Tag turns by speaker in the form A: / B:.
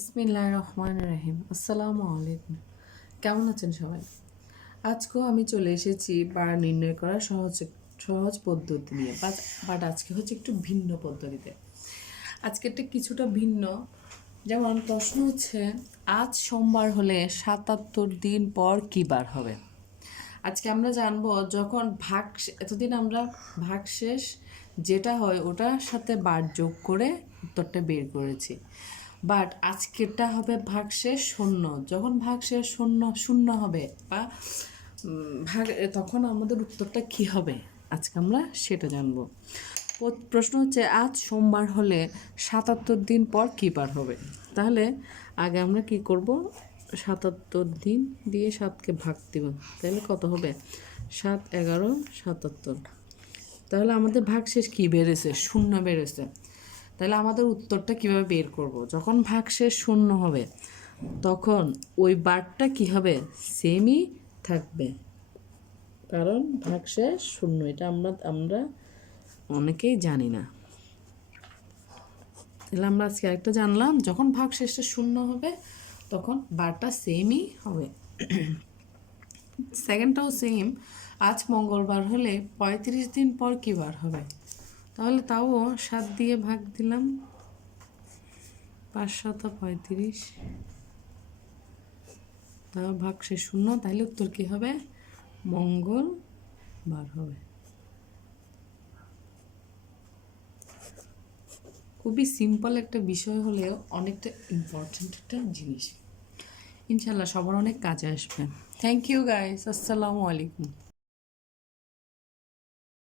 A: ইসমিল্লাহ রহমান রহিম। আসসালামু আলাইকুম কেমন আছেন সবাই? আজকেও আমি চলে এসেছি বার নির্ণয় করার সহজ সহজ পদ্ধতি নিয়ে, বাট বাট আজকে হচ্ছে একটু ভিন্ন পদ্ধতিতে। আজকেরটা কিছুটা ভিন্ন। যেমন প্রশ্ন হচ্ছে, আজ সোমবার হলে সাতাত্তর দিন পর কী বার হবে? আজকে আমরা জানব যখন ভাগ এতদিন আমরা ভাগ শেষ, যেটা হয় ওটার সাথে বার যোগ করে উত্তরটা বের করেছি। বাট আজকেরটা হবে ভাগ শেষ শূন্য। যখন ভাগ শেষ শূন্য শূন্য হবে, বা ভাগ, তখন আমাদের উত্তরটা কি হবে? আজকে আমরা সেটা জানব। প্রশ্ন হচ্ছে, আজ সোমবার হলে সাতাত্তর দিন পর কী বার হবে? তাহলে আগে আমরা কি করব? সাতাত্তর দিন দিয়ে সাতকে ভাগ দিব। তাহলে কত হবে? সাত, এগারো, সাতাত্তর। তাহলে আমাদের ভাগ শেষ কী বেড়েছে? শূন্য বেড়েছে। তাহলে আমাদের উত্তরটা কীভাবে বের করব? যখন ভাগ শেষ শূন্য হবে, তখন ওই বারটা কি হবে? সেমই থাকবে। কারণ ভাগ শেষ শূন্য, এটা আমরা আমরা অনেকেই জানি না। তাহলে আমরা আজকে একটা জানলাম, যখন ভাগ শেষটা শূন্য হবে, তখন বারটা সেমই হবে। সেকেন্ডটাও সেম আজ মঙ্গলবার হলে পঁয়ত্রিশ দিন পর কী বার হবে? তাহলে তাও সাত দিয়ে ভাগ দিলাম পাঁচশত পঁয়ত্রিশ। তাও ভাগ সে শূন্য তাহলে উত্তর কী হবে? মঙ্গল বার হবে। খুবই সিম্পল একটা বিষয় হলেও অনেকটা ইম্পর্ট্যান্ট একটা জিনিস। ইনশাল্লাহ সবার অনেক কাজে আসবে। থ্যাংক ইউ গাইস আসসালামু আলাইকুম।